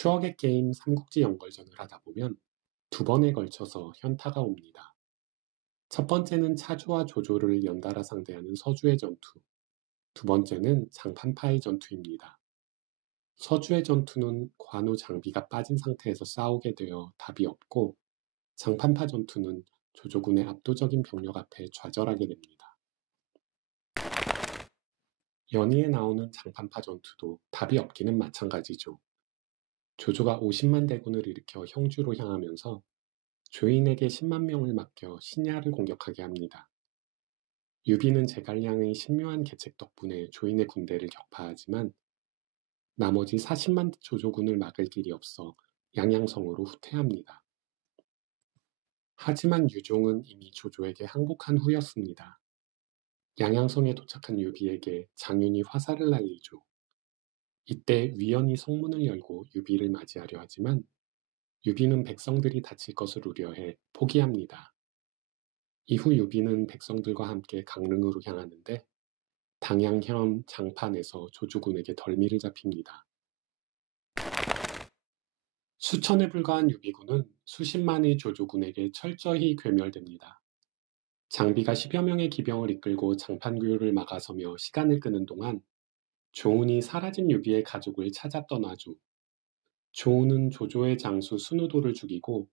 추억의 게임 삼국지 연걸전을 하다 보면 두 번에 걸쳐서 현타가 옵니다. 첫 번째는 차주와 조조를 연달아 상대하는 서주의 전투, 두 번째는 장판파의 전투입니다. 서주의 전투는 관우 장비가 빠진 상태에서 싸우게 되어 답이 없고, 장판파 전투는 조조군의 압도적인 병력 앞에 좌절하게 됩니다. 연희에 나오는 장판파 전투도 답이 없기는 마찬가지죠. 조조가 50만 대군을 일으켜 형주로 향하면서 조인에게 10만 명을 맡겨 신야를 공격하게 합니다. 유비는 제갈량의 신묘한 계책 덕분에 조인의 군대를 격파하지만 나머지 40만 조조군을 막을 길이 없어 양양성으로 후퇴합니다. 하지만 유종은 이미 조조에게 항복한 후였습니다. 양양성에 도착한 유비에게 장윤이 화살을 날리죠. 이때 위연이 성문을 열고 유비를 맞이하려 하지만 유비는 백성들이 다칠 것을 우려해 포기합니다. 이후 유비는 백성들과 함께 강릉으로 향하는데 당양현 장판에서 조조군에게 덜미를 잡힙니다. 수천에 불과한 유비군은 수십만의 조조군에게 철저히 괴멸됩니다. 장비가 10여 명의 기병을 이끌고 장판교를 막아서며 시간을 끄는 동안 조운이 사라진 유비의 가족을 찾아 떠나죠. 조운은 조조의 장수 순우도를 죽이고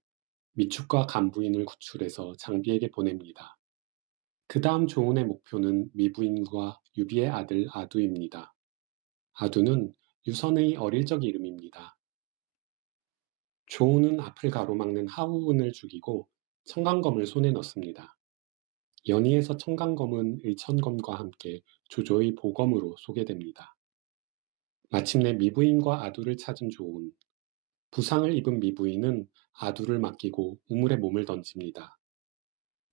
미축과 간부인을 구출해서 장비에게 보냅니다. 그 다음 조운의 목표는 미부인과 유비의 아들 아두입니다. 아두는 유선의 어릴 적 이름입니다. 조운은 앞을 가로막는 하우은을 죽이고 청강검을 손에 넣습니다. 연희에서 청강검은 의천검과 함께 조조의 보검으로 소개됩니다. 마침내 미부인과 아두를 찾은 조운. 부상을 입은 미부인은 아두를 맡기고 우물에 몸을 던집니다.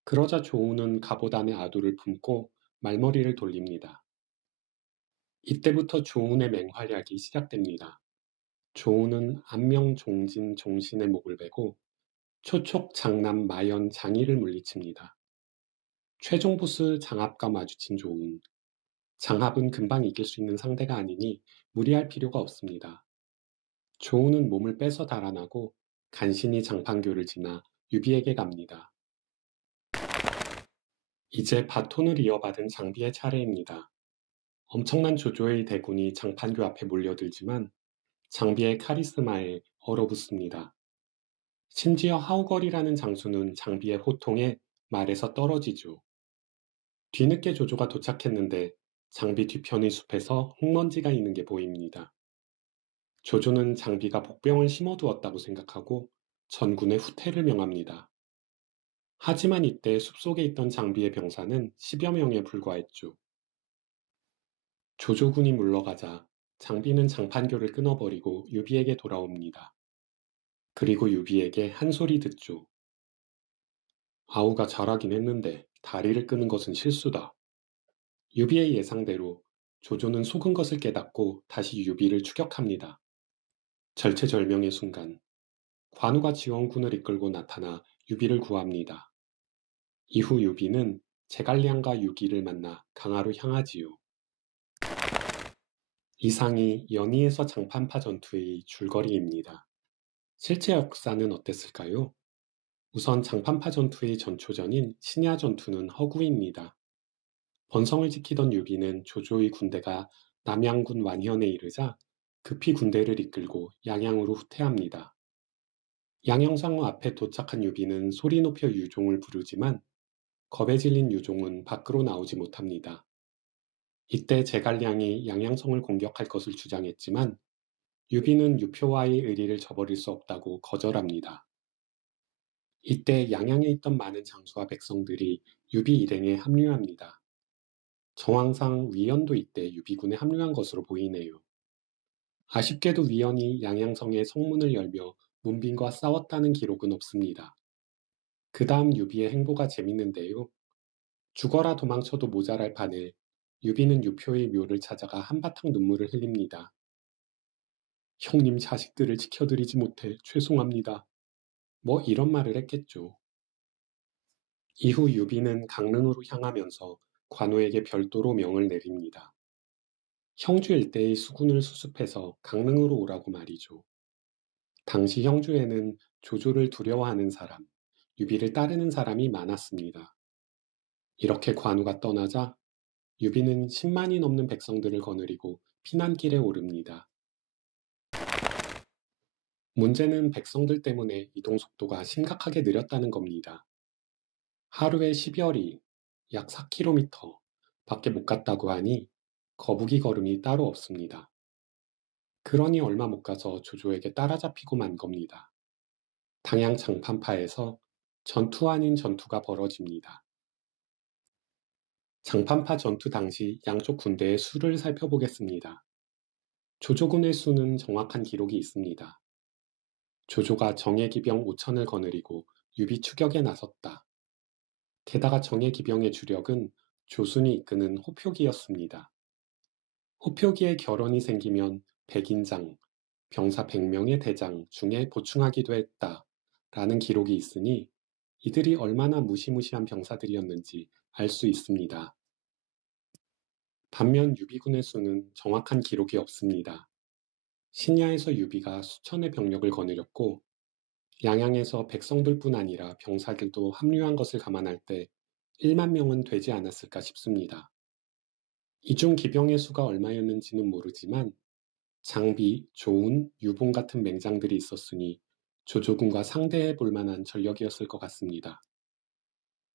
그러자 조운은 갑옷 안에 아두를 품고 말머리를 돌립니다. 이때부터 조운의 맹활약이 시작됩니다. 조운은 안명 종진 종신의 목을 베고 초촉 장남 마연 장의를 물리칩니다. 최종 보스 장합과 마주친 조운. 장합은 금방 이길 수 있는 상대가 아니니 무리할 필요가 없습니다. 조운은 몸을 빼서 달아나고 간신히 장판교를 지나 유비에게 갑니다. 이제 바톤을 이어받은 장비의 차례입니다. 엄청난 조조의 대군이 장판교 앞에 몰려들지만 장비의 카리스마에 얼어붙습니다. 심지어 하우걸이라는 장수는 장비의 호통에 말에서 떨어지죠. 뒤늦게 조조가 도착했는데 장비 뒤편의 숲에서 흙먼지가 있는 게 보입니다. 조조는 장비가 복병을 심어두었다고 생각하고 전군의 후퇴를 명합니다. 하지만 이때 숲속에 있던 장비의 병사는 10여 명에 불과했죠. 조조군이 물러가자 장비는 장판교를 끊어버리고 유비에게 돌아옵니다. 그리고 유비에게 한 소리 듣죠. 아우가 잘하긴 했는데 다리를 끄는 것은 실수다. 유비의 예상대로 조조는 속은 것을 깨닫고 다시 유비를 추격합니다. 절체절명의 순간 관우가 지원군을 이끌고 나타나 유비를 구합니다. 이후 유비는 제갈량과 유기를 만나 강화로 향하지요. 이상이 연희에서 장판파 전투의 줄거리입니다. 실제 역사는 어땠을까요? 우선 장판파 전투의 전초전인 신야 전투는 허구입니다. 번성을 지키던 유비는 조조의 군대가 남양군 완현에 이르자 급히 군대를 이끌고 양양으로 후퇴합니다. 양영상로 앞에 도착한 유비는 소리 높여 유종을 부르지만 겁에 질린 유종은 밖으로 나오지 못합니다. 이때 제갈량이 양양성을 공격할 것을 주장했지만 유비는 유표와의 의리를 저버릴 수 없다고 거절합니다. 이때 양양에 있던 많은 장수와 백성들이 유비 일행에 합류합니다. 정황상 위연도 이때 유비군에 합류한 것으로 보이네요. 아쉽게도 위연이 양양성의 성문을 열며 문빈과 싸웠다는 기록은 없습니다. 그 다음 유비의 행보가 재밌는데요. 죽어라 도망쳐도 모자랄 판에 유비는 유표의 묘를 찾아가 한바탕 눈물을 흘립니다. 형님 자식들을 지켜드리지 못해 죄송합니다. 뭐 이런 말을 했겠죠. 이후 유비는 강릉으로 향하면서 관우에게 별도로 명을 내립니다. 형주 일대의 수군을 수습해서 강릉으로 오라고 말이죠. 당시 형주에는 조조를 두려워하는 사람, 유비를 따르는 사람이 많았습니다. 이렇게 관우가 떠나자 유비는 10만이 넘는 백성들을 거느리고 피난길에 오릅니다. 문제는 백성들 때문에 이동 속도가 심각하게 느렸다는 겁니다. 하루에 10여리, 약 4km 밖에 못 갔다고 하니 거북이 걸음이 따로 없습니다. 그러니 얼마 못 가서 조조에게 따라잡히고 만 겁니다. 당양 장판파에서 전투 아닌 전투가 벌어집니다. 장판파 전투 당시 양쪽 군대의 수를 살펴보겠습니다. 조조군의 수는 정확한 기록이 있습니다. 조조가 정예기병 5천을 거느리고 유비 추격에 나섰다. 게다가 정예기병의 주력은 조순이 이끄는 호표기였습니다. 호표기에 결원이 생기면 백인장, 병사 100명의 대장 중에 보충하기도 했다. 라는 기록이 있으니 이들이 얼마나 무시무시한 병사들이었는지 알 수 있습니다. 반면 유비군의 수는 정확한 기록이 없습니다. 신야에서 유비가 수천의 병력을 거느렸고 양양에서 백성들뿐 아니라 병사들도 합류한 것을 감안할 때 1만 명은 되지 않았을까 싶습니다. 이 중 기병의 수가 얼마였는지는 모르지만 장비, 조운, 유봉 같은 맹장들이 있었으니 조조군과 상대해 볼 만한 전력이었을 것 같습니다.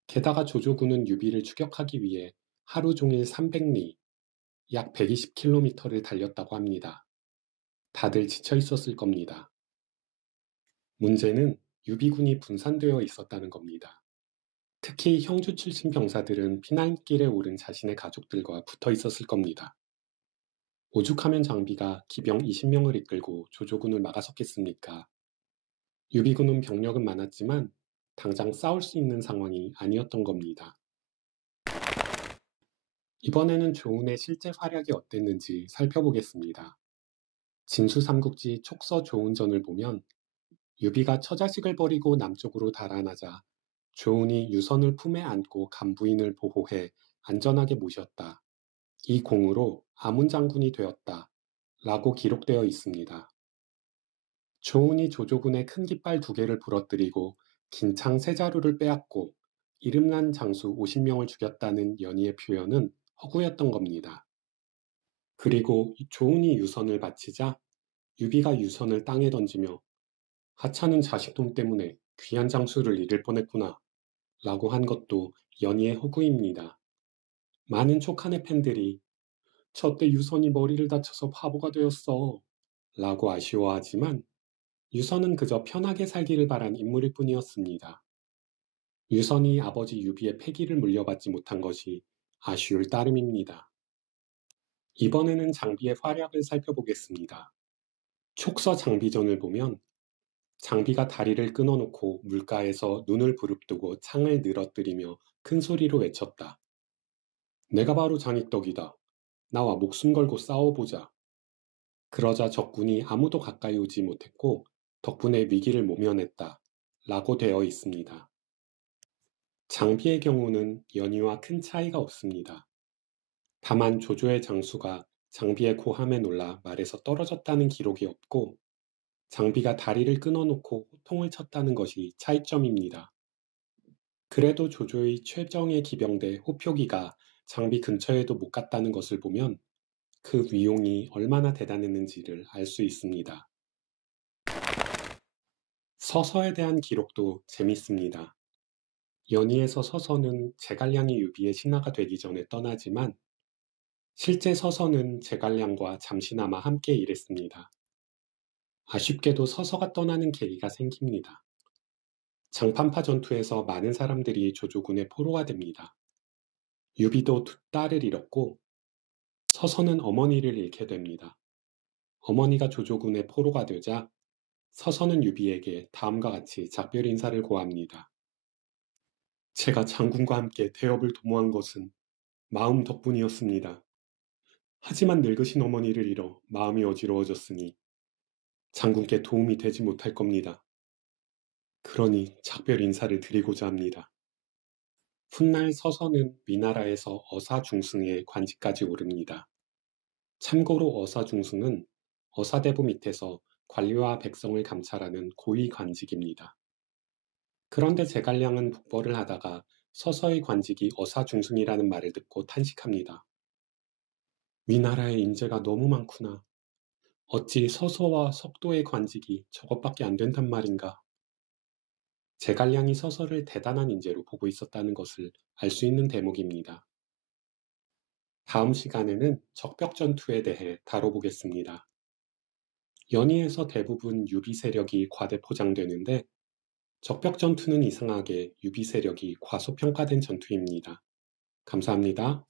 게다가 조조군은 유비를 추격하기 위해 하루 종일 300리, 약 120km를 달렸다고 합니다. 다들 지쳐 있었을 겁니다. 문제는 유비군이 분산되어 있었다는 겁니다. 특히 형주 출신 병사들은 피난길에 오른 자신의 가족들과 붙어 있었을 겁니다. 오죽하면 장비가 기병 20명을 이끌고 조조군을 막아섰겠습니까? 유비군은 병력은 많았지만 당장 싸울 수 있는 상황이 아니었던 겁니다. 이번에는 조운의 실제 활약이 어땠는지 살펴보겠습니다. 진수삼국지 촉서 조운전을 보면 유비가 처자식을 버리고 남쪽으로 달아나자 조운이 유선을 품에 안고 간부인을 보호해 안전하게 모셨다. 이 공으로 아문장군이 되었다. 라고 기록되어 있습니다. 조운이 조조군의 큰 깃발 2개를 부러뜨리고 긴창 3자루를 빼앗고 이름난 장수 50명을 죽였다는 연희의 표현은 허구였던 겁니다. 그리고 조운이 유선을 바치자 유비가 유선을 땅에 던지며 하찮은 자식놈 때문에 귀한 장수를 잃을 뻔했구나 라고 한 것도 연희의 허구입니다. 많은 촉한의 팬들이 저때 유선이 머리를 다쳐서 바보가 되었어 라고 아쉬워하지만 유선은 그저 편하게 살기를 바란 인물일 뿐이었습니다. 유선이 아버지 유비의 패기를 물려받지 못한 것이 아쉬울 따름입니다. 이번에는 장비의 활약을 살펴보겠습니다. 촉서 장비전을 보면 장비가 다리를 끊어놓고 물가에서 눈을 부릅뜨고 창을 늘어뜨리며 큰 소리로 외쳤다. 내가 바로 장익덕이다. 나와 목숨 걸고 싸워보자. 그러자 적군이 아무도 가까이 오지 못했고 덕분에 위기를 모면했다. 라고 되어 있습니다. 장비의 경우는 연희와 큰 차이가 없습니다. 다만 조조의 장수가 장비의 고함에 놀라 말에서 떨어졌다는 기록이 없고 장비가 다리를 끊어놓고 호통을 쳤다는 것이 차이점입니다. 그래도 조조의 최정예 기병대 호표기가 장비 근처에도 못 갔다는 것을 보면 그 위용이 얼마나 대단했는지를 알 수 있습니다. 서서에 대한 기록도 재밌습니다. 연희에서 서서는 제갈량이 유비의 신하가 되기 전에 떠나지만 실제 서서는 제갈량과 잠시나마 함께 일했습니다. 아쉽게도 서서가 떠나는 계기가 생깁니다. 장판파 전투에서 많은 사람들이 조조군의 포로가 됩니다. 유비도 2딸을 잃었고 서서는 어머니를 잃게 됩니다. 어머니가 조조군의 포로가 되자 서서는 유비에게 다음과 같이 작별 인사를 고합니다. 제가 장군과 함께 대업을 도모한 것은 마음 덕분이었습니다. 하지만 늙으신 어머니를 잃어 마음이 어지러워졌으니 장군께 도움이 되지 못할 겁니다. 그러니 작별 인사를 드리고자 합니다. 훗날 서서는 위나라에서 어사중승의 관직까지 오릅니다. 참고로 어사중승은 어사대부 밑에서 관리와 백성을 감찰하는 고위 관직입니다. 그런데 제갈량은 북벌을 하다가 서서히 관직이 어사중승이라는 말을 듣고 탄식합니다. 위나라에 인재가 너무 많구나. 어찌 서서와 석도의 관직이 저것밖에 안 된단 말인가. 제갈량이 서서를 대단한 인재로 보고 있었다는 것을 알 수 있는 대목입니다. 다음 시간에는 적벽전투에 대해 다뤄보겠습니다. 연의에서 대부분 유비 세력이 과대포장되는데 적벽전투는 이상하게 유비 세력이 과소평가된 전투입니다. 감사합니다.